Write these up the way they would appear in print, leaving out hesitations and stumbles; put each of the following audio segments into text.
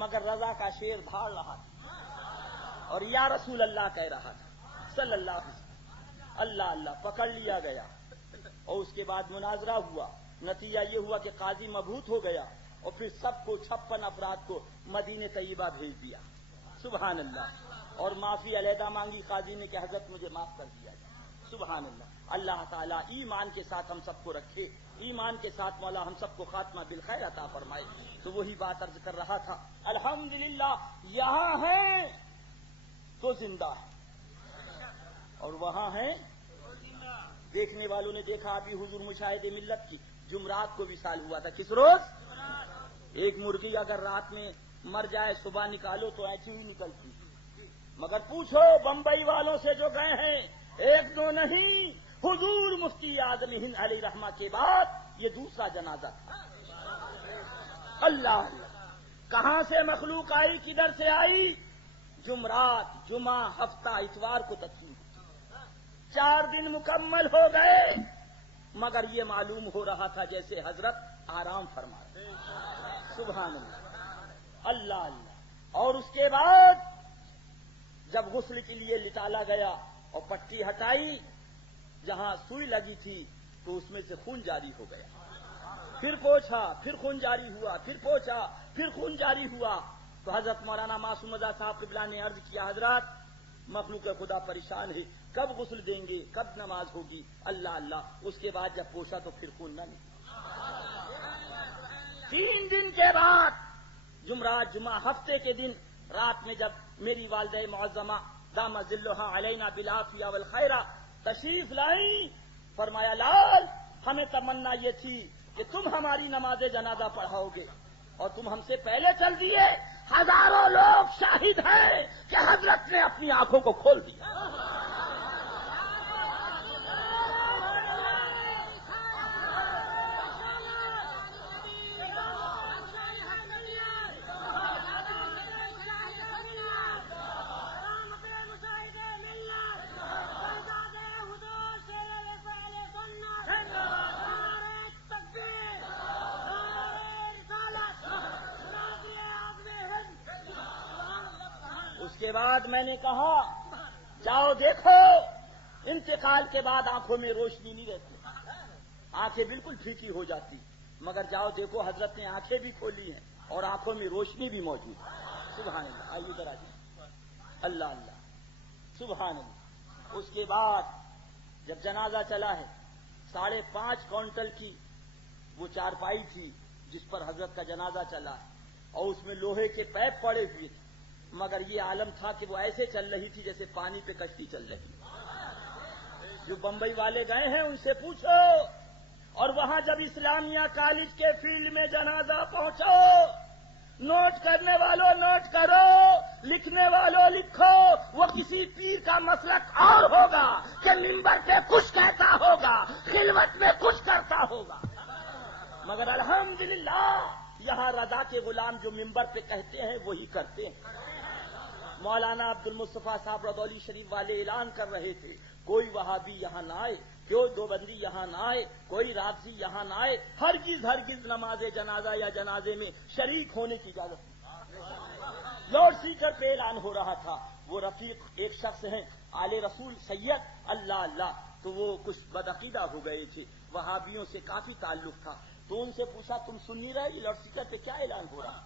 مگر رضا کا شیر دھاڑ رہا تھا اور یا رسول اللہ کہہ رہا تھا صلی اللہ علیہ وسلم. اللہ اللہ پکڑ لیا گیا اور اس کے بعد مناظرہ ہوا. نتیجہ یہ ہوا کہ قاضی مبہوت ہو گیا اور پھر سب کو 56 افراد کو مدینہ طیبہ بھیج دیا. سبحان اللہ. اور معافی علیحدہ مانگی قاضی نے کہ حضرت مجھے معاف کر دیا جائے. سبحان اللہ. اللہ تعالیٰ ایمان کے ساتھ ہم سب کو رکھے, ایمان کے ساتھ مولا ہم سب کو خاتمہ بالخیر عطا فرمائے. تو وہی بات عرض کر رہا تھا, الحمدللہ یہاں ہیں تو زندہ ہے اور وہاں ہیں. دیکھنے والوں نے دیکھا ابھی حضور مشاہد ملت کی جمعرات کو وصال ہوا تھا. کس روز؟ ایک مرغی اگر رات میں مر جائے صبح نکالو تو ایسی ہی نکلتی, مگر پوچھو بمبئی والوں سے جو گئے ہیں, ایک دو نہیں, حضور مفتی اعظم ہند علیہ رحمہ کے بعد یہ دوسرا جنازہ تھا. اللہ کہاں سے مخلوق آئی, کدھر سے آئی؟ جمعرات, جمعہ, ہفتہ, اتوار کو تدفین. 4 دن مکمل ہو گئے مگر یہ معلوم ہو رہا تھا جیسے حضرت آرام فرما رہے. سبحان اللہ. اللہ اللہ. اور اس کے بعد جب غسل کے لیے لٹالا گیا اور پٹی ہٹائی, جہاں سوئی لگی تھی تو اس میں سے خون جاری ہو گیا. پھر پوچھا, پھر خون جاری ہوا, پھر پوچھا, پھر خون جاری ہوا. تو حضرت مولانا معصوم رضا صاحب قبلہ نے عرض کیا, حضرات مخلوق خدا پریشان ہے, کب غسل دیں گے, کب نماز ہوگی؟ اللہ اللہ. اس کے بعد جب پوچھا تو پھر خون نہ نکلا. 3 دن کے بعد جمعرات, جمعہ, ہفتے کے دن رات میں جب میری والدہ معظمہ دامت ذلھا علینا بالعافیہ والخیر تشریف لائیں, فرمایا لال ہمیں تمنا یہ تھی کہ تم ہماری نماز جنازہ پڑھاؤ گے اور تم ہم سے پہلے چل دیے. ہزاروں لوگ شاہد ہیں کہ حضرت نے اپنی آنکھوں کو کھول دیا. کے بعد میں نے کہا جاؤ دیکھو, انتقال کے بعد آنکھوں میں روشنی نہیں رہتی, آنکھیں بالکل پھیکی ہو جاتی, مگر جاؤ دیکھو حضرت نے آنکھیں بھی کھولی ہیں اور آنکھوں میں روشنی بھی موجود ہے. سبحان اللہ. آئیے ذرا جی. اللہ اللہ. سبحان اللہ. اس کے بعد جب جنازہ چلا ہے, 5.5 کوئنٹل کی وہ چارپائی تھی جس پر حضرت کا جنازہ چلا ہے اور اس میں لوہے کے پیپ پڑے ہوئے تھے, مگر یہ عالم تھا کہ وہ ایسے چل رہی تھی جیسے پانی پہ کشتی چل رہی. جو بمبئی والے گئے ہیں ان سے پوچھو. اور وہاں جب اسلامیہ کالج کے فیلڈ میں جنازہ پہنچو, نوٹ کرنے والوں نوٹ کرو, لکھنے والوں لکھو, وہ کسی پیر کا مسلک اور ہوگا کہ منبر پہ کچھ کہتا ہوگا, خلوت میں کچھ کرتا ہوگا, مگر الحمدللہ یہاں رضا کے غلام جو منبر پہ کہتے ہیں وہی کرتے ہیں. مولانا عبد المصطفیٰ صاحب رضوی شریف والے اعلان کر رہے تھے, کوئی وہابی یہاں نہ آئے, کوئی دیوبندی یہاں نہ آئے, کوئی رافضی یہاں نہ آئے, ہرگز نماز جنازہ یا جنازے میں شریک ہونے کی اجازت نہیں. لاؤڈ اسپیکر پہ اعلان ہو رہا تھا. وہ رفیق ایک شخص ہیں آل رسول سید, اللہ اللہ, تو وہ کچھ بدعقیدہ ہو گئے تھے, وہابیوں سے کافی تعلق تھا, تو ان سے پوچھا تم سن نہیں رہے لاؤڈ اسپیکر پہ کیا اعلان ہو رہا؟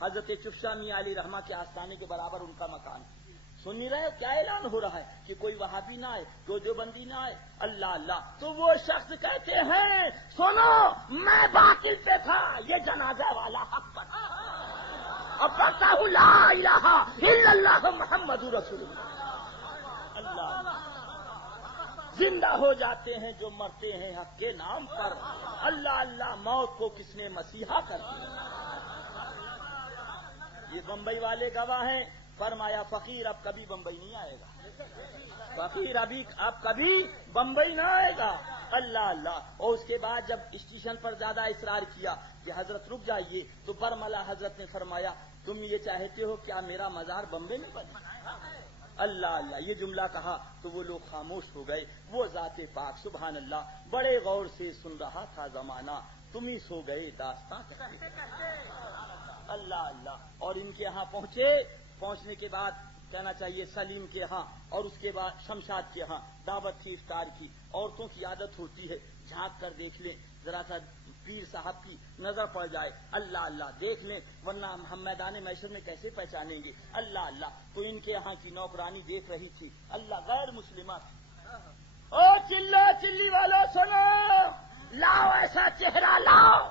حضرت چفشا میاں علی رحمہ کے آستانے کے برابر ان کا مکان, سن نہیں رہے کیا اعلان ہو رہا ہے کہ کوئی وہابی نہ آئے, کوئی دیوبندی نہ آئے. اللہ اللہ. تو وہ شخص کہتے ہیں سنو میں باطل پہ تھا, یہ جنازہ والا حق پر تھا, اب پڑھتا ہوں لا الہ الا اللہ محمد رسول اللہ. اللہ زندہ ہو جاتے ہیں جو مرتے ہیں حق کے نام پر. اللہ اللہ. موت کو کس نے مسیحا کر دیا؟ یہ بمبئی والے گواہ ہیں. فرمایا فقیر اب کبھی بمبئی نہیں آئے گا, فقیر اب کبھی بمبئی نہ آئے گا. اللہ اللہ. اور اس کے بعد جب اسٹیشن پر زیادہ اصرار کیا کہ حضرت رک جائیے, تو برملا حضرت نے فرمایا تم یہ چاہتے ہو کیا میرا مزار بمبئی میں بنے؟ اللہ اللہ. یہ جملہ کہا تو وہ لوگ خاموش ہو گئے. وہ ذات پاک سبحان اللہ بڑے غور سے سن رہا تھا زمانہ, تم ہی سو گئے داستاں کہتے. اللہ اللہ. اور ان کے یہاں پہنچنے کے بعد کہنا چاہیے سلیم کے ہاں اور اس کے بعد شمشاد کے ہاں دعوت تھی افطار کی. عورتوں کی عادت ہوتی ہے جھانک کر دیکھ لیں ذرا سا پیر صاحب کی نظر پڑ جائے اللہ اللہ دیکھ لیں ورنہ ہم میدان محشر میں کیسے پہچانیں گے. اللہ اللہ. تو ان کے یہاں کی نوکرانی دیکھ رہی تھی اللہ غیر مسلمہ تھی. او چلو چلی والو سنو لاؤ ایسا چہرہ لاؤ.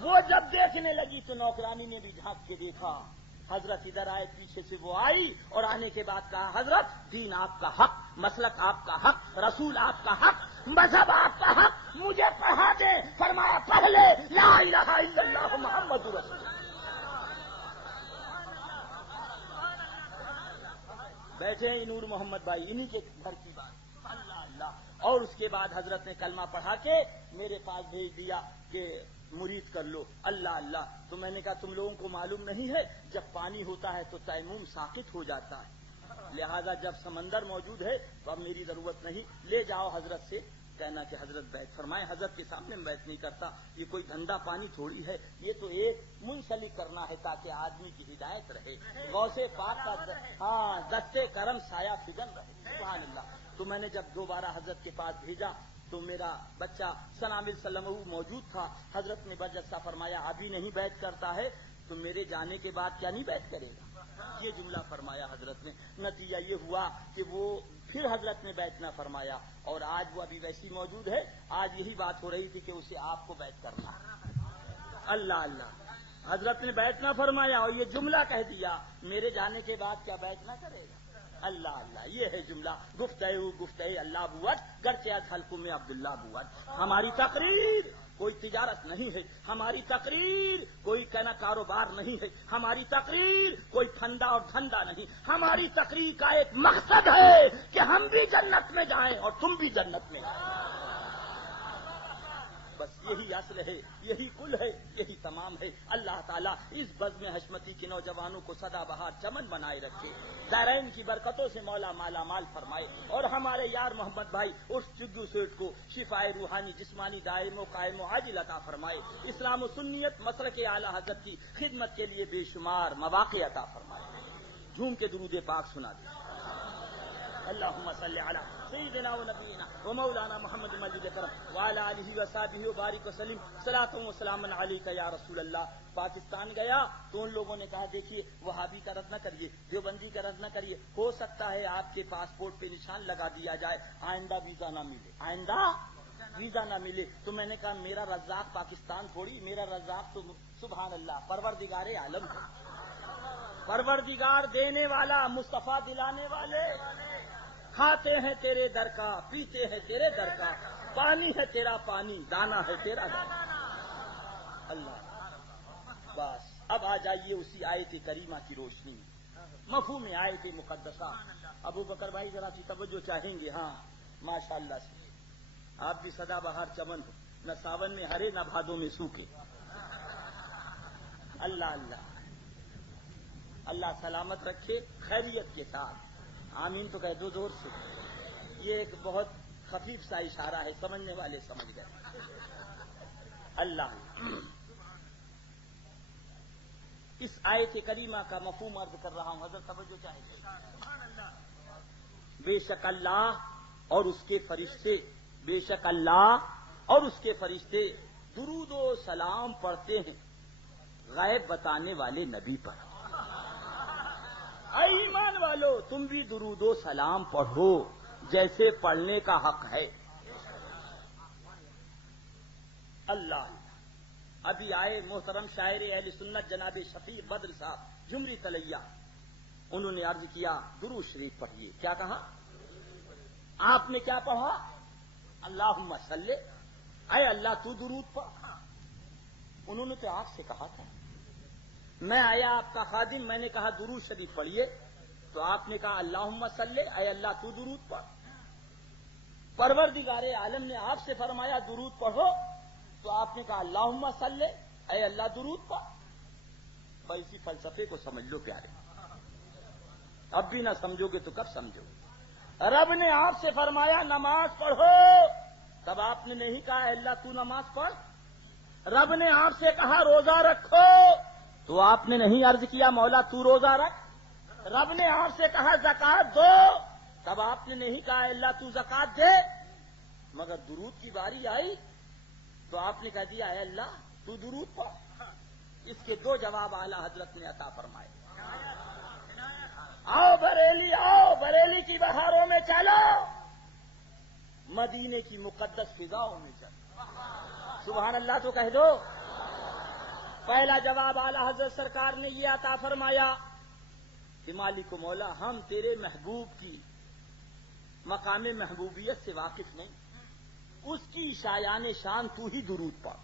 وہ جب دیکھنے لگی تو نوکرانی نے بھی جھانک کے دیکھا. حضرت ادھر آئے پیچھے سے وہ آئی اور آنے کے بعد کہا حضرت دین آپ کا حق مسلک آپ کا حق رسول آپ کا حق مذہب آپ کا حق مجھے پڑھا دے. فرمایا پہلے لا الہ الا اللہ محمد رسول اللہ. بیٹھے ہیں نور محمد بھائی انہی کے گھر کی بات. اللہ اللہ. اور اس کے بعد حضرت نے کلمہ پڑھا کے میرے پاس بھیج دیا کہ مرید کر لو. اللہ اللہ. تو میں نے کہا تم لوگوں کو معلوم نہیں ہے جب پانی ہوتا ہے تو تیمم ساقط ہو جاتا ہے لہذا جب سمندر موجود ہے تو اب میری ضرورت نہیں. لے جاؤ حضرت سے کہنا کہ حضرت بیت فرمائے. حضرت کے سامنے میں بیت نہیں کرتا. یہ کوئی گندا پانی تھوڑی ہے یہ تو ایک منسلک کرنا ہے تاکہ آدمی کی ہدایت رہے. غوث پاک کا دستے کرم سایہ فگن رہے. سبحان اللہ. تو میں نے جب دوبارہ حضرت کے پاس بھیجا تو میرا بچہ سلام وسلم موجود تھا. حضرت نے برجستہ فرمایا ابھی نہیں بیعت کرتا ہے تو میرے جانے کے بعد کیا نہیں بیعت کرے گا. یہ جملہ فرمایا حضرت نے. نتیجہ یہ ہوا کہ وہ پھر حضرت نے بیعت نہ فرمایا اور آج وہ ابھی ویسی موجود ہے. آج یہی بات ہو رہی تھی کہ اسے آپ کو بیعت کرنا. اللہ اللہ. حضرت نے بیعت نہ فرمایا اور یہ جملہ کہہ دیا میرے جانے کے بعد کیا بیعت نہ کرے گا. اللہ اللہ. یہ ہے جملہ گفتہ اللہ بوت گرچہ از حلقوں میں عبداللہ بوت. ہماری تقریر کوئی تجارت نہیں ہے. ہماری تقریر کوئی کہنا کاروبار نہیں ہے. ہماری تقریر کوئی پھندا اور دھندا نہیں. ہماری تقریر کا ایک مقصد ہے کہ ہم بھی جنت میں جائیں اور تم بھی جنت میں جائیں. بس یہی اصل ہے یہی کل ہے یہی تمام ہے. اللہ تعالیٰ اس بزم حشمتی کے نوجوانوں کو سدا بہار چمن بنائے رکھے. دارین کی برکتوں سے مولا مالا مال فرمائے اور ہمارے یار محمد بھائی اس چگو سیٹ کو شفائے روحانی جسمانی دائم و قائم و عاجل عطا فرمائے. اسلام و سنیت مسلک اعلی حضرت کی خدمت کے لیے بے شمار مواقع عطا فرمائے. جھوم کے درود پاک سنا دیں. اللهم صل على سيدنا ونبينا ومولانا محمد مجيد کرم وعلى آله وصحبه وبارك وسلم صلاة و سلام عليك یا رسول اللہ. پاکستان گیا تو ان لوگوں نے کہا دیکھیے وہابی کا رد نہ کریے دیوبندی کا رد نہ کریے. ہو سکتا ہے آپ کے پاسپورٹ پہ نشان لگا دیا جائے آئندہ ویزا نہ ملے آئندہ ویزا نہ ملے. تو میں نے کہا میرا رزاق پاکستان تھوڑی میرا رزاق تو سبحان اللہ پروردگار عالم ہے. پروردگار دینے والا مصطفیٰ دلانے والے. کھاتے ہیں تیرے در کا پیتے ہیں تیرے در کا پانی ہے تیرا پانی دانا ہے تیرا دانا. اللہ. بس اب آ جائیے اسی آیت کریمہ کی روشنی مفہوم آیت مقدسہ. ابو بکر بھائی ذرا سی توجہ چاہیں گے. ہاں ماشاء اللہ سے آپ بھی سدا بہار چمن ہو نہ ساون میں ہرے نہ بھادوں میں سوکھے. اللہ اللہ. اللہ سلامت رکھے خیریت کے ساتھ. آمین تو کہہ دو زور سے. یہ ایک بہت خفیف سا اشارہ ہے سمجھنے والے سمجھ گئے. اللہ. اس آیت کریمہ کا مفہوم عرض کر رہا ہوں حضرت توجہ چاہیے. بے شک اللہ اور اس کے فرشتے بے شک اللہ اور اس کے فرشتے درود و سلام پڑھتے ہیں غیب بتانے والے نبی پر. اے ایمان والو تم بھی درود و سلام پڑھو جیسے پڑھنے کا حق ہے. اللہ. ابھی آئے محترم شاعر اہل سنت جناب شفیع بدر صاحب جمری تلیہ. انہوں نے عرض کیا درود شریف پڑھیے. کیا کہا آپ نے کیا پڑھا اللہم صلی اے اللہ تو درود پڑھ. انہوں نے تو آپ سے کہا تھا میں آیا آپ کا خادم میں نے کہا درود شریف پڑھیے تو آپ نے کہا اللہم صلی اے اللہ تو درود پڑھ. پروردگار عالم نے آپ سے فرمایا درود پڑھو تو آپ نے کہا اللہم صلی اے اللہ درود پڑھ. بھائی اسی فلسفے کو سمجھ لو پیارے. اب بھی نہ سمجھو گے تو کب سمجھو. رب نے آپ سے فرمایا نماز پڑھو تب آپ نے نہیں کہا اے اللہ تو نماز پڑھ. رب نے آپ سے کہا روزہ رکھو تو آپ نے نہیں عرض کیا مولا تو روزہ رکھ. رب نے آپ سے کہا زکات دو تب آپ نے نہیں کہا اللہ تو زکات دے. مگر درود کی باری آئی تو آپ نے کہہ دیا اے اللہ تو درود پڑھ. اس کے دو جواب اعلی حضرت نے عطا فرمائے. آؤ بریلی کی بہاروں میں چلو, مدینے کی مقدس فضاؤں میں چلو. سبحان اللہ تو کہہ دو. پہلا جواب اعلی حضرت سرکار نے یہ عطا فرمایا کہ مالک و مولا ہم تیرے محبوب کی مقام محبوبیت سے واقف نہیں, اس کی شایان شان تو ہی درود پڑھ.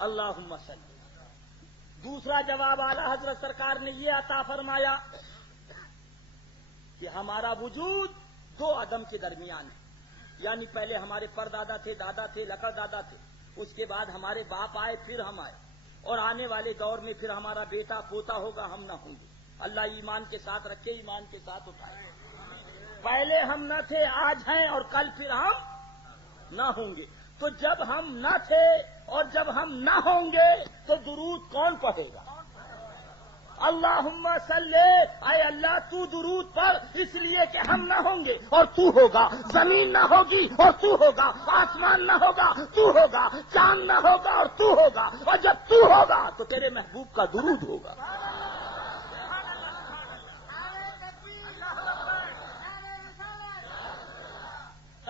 اللہم صلی. دوسرا جواب اعلی حضرت سرکار نے یہ عطا فرمایا کہ ہمارا وجود دو عدم کے درمیان ہے. یعنی پہلے ہمارے پردادا تھے, دادا تھے, لکڑ دادا تھے, اس کے بعد ہمارے باپ آئے, پھر ہم آئے, اور آنے والے دور میں پھر ہمارا بیٹا پوتا ہوگا, ہم نہ ہوں گے. اللہ ایمان کے ساتھ رکھے, ایمان کے ساتھ اٹھائے. پہلے ہم نہ تھے, آج ہیں, اور کل پھر ہم نہ ہوں گے. تو جب ہم نہ تھے اور جب ہم نہ ہوں گے تو درود کون پڑھے گا؟ اللہم صلی. اے اللہ تو درود پڑھ, اس لیے کہ ہم نہ ہوں گے اور تو ہوگا, زمین نہ ہوگی اور تو ہوگا, آسمان نہ ہوگا تو ہوگا, چاند نہ ہوگا اور تو ہوگا, اور جب تو ہوگا تو تیرے محبوب کا درود ہوگا.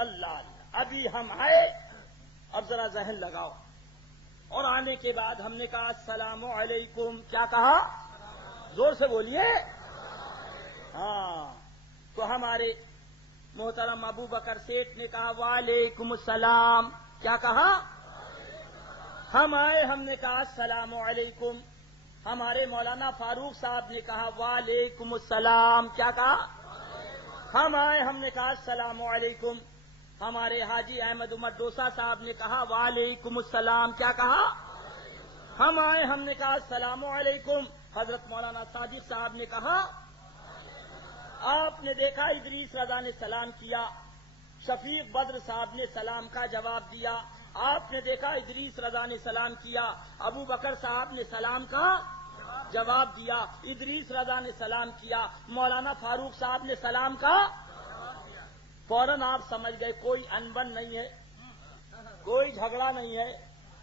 اللہ ابھی ہم آئے, اب ذرا ذہن لگاؤ. اور آنے کے بعد ہم نے کہا السلام علیکم. کیا کہا؟ زور سے بولیے. ہاں, تو ہمارے محترم ابو بکر سیٹھ نے کہا وعلیکم السلام. کیا کہا؟ ہم آئے, ہم نے کہا السلام علیکم. ہمارے مولانا فاروق صاحب نے کہا وعلیکم السلام. کیا کہا؟ ہم آئے, ہم نے کہا السلام علیکم. ہمارے حاجی احمد عمر ڈوسا صاحب نے کہا وعلیکم السلام. کیا کہا؟ ہم آئے, ہم نے کہا السلام علیکم. حضرت مولانا صادق صاحب نے کہا. آپ نے دیکھا ادریس رضا نے سلام کیا, شفیق بدر صاحب نے سلام کا جواب دیا. آپ نے دیکھا ادریس رضا نے سلام کیا, ابو بکر صاحب نے سلام کا جواب دیا, ادریس رضا نے سلام کیا, مولانا فاروق صاحب نے سلام کا. فوراً آپ سمجھ گئے کوئی انبن نہیں ہے, کوئی جھگڑا نہیں ہے,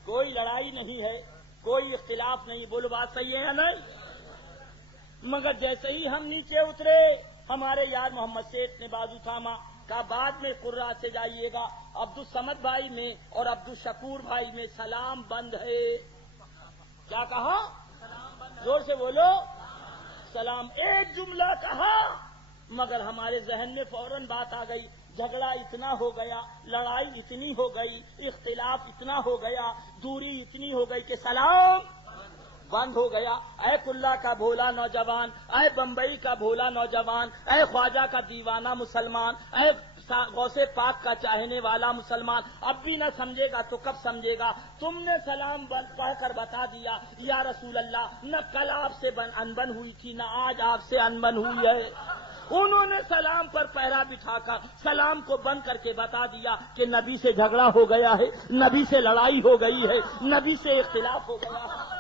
کوئی لڑائی نہیں ہے, کوئی اختلاف نہیں. بولو بات صحیح ہے یا نہیں؟ مگر جیسے ہی ہم نیچے اترے ہمارے یار محمد سیٹھ نے بازو تھاما, کہا بعد میں قرا سے جائیے گا, عبدالصمد بھائی میں اور عبدالشکور بھائی میں سلام بند ہے. کیا کہا؟ زور سے بولو. سلام ایک جملہ کہا, مگر ہمارے ذہن میں فوراً بات آ گئی. جھگڑا اتنا ہو گیا, لڑائی اتنی ہو گئی, اختلاف اتنا ہو گیا, دوری اتنی ہو گئی کہ سلام بند ہو گیا. اے کلا کا بھولا نوجوان, اے بمبئی کا بھولا نوجوان, اے خواجہ کا دیوانہ مسلمان, اے غوث پاک کا چاہنے والا مسلمان, اب بھی نہ سمجھے گا تو کب سمجھے گا؟ تم نے سلام پڑھ کر بتا دیا یا رسول اللہ, نہ کل آپ سے انبن ہوئی تھی, نہ آج آپ سے انبن ہوئی ہے. انہوں نے سلام پر پہرا بٹھا کر سلام کو بند کر کے بتا دیا کہ نبی سے جھگڑا ہو گیا ہے, نبی سے لڑائی ہو گئی ہے, نبی سے اختلاف ہو گیا ہے.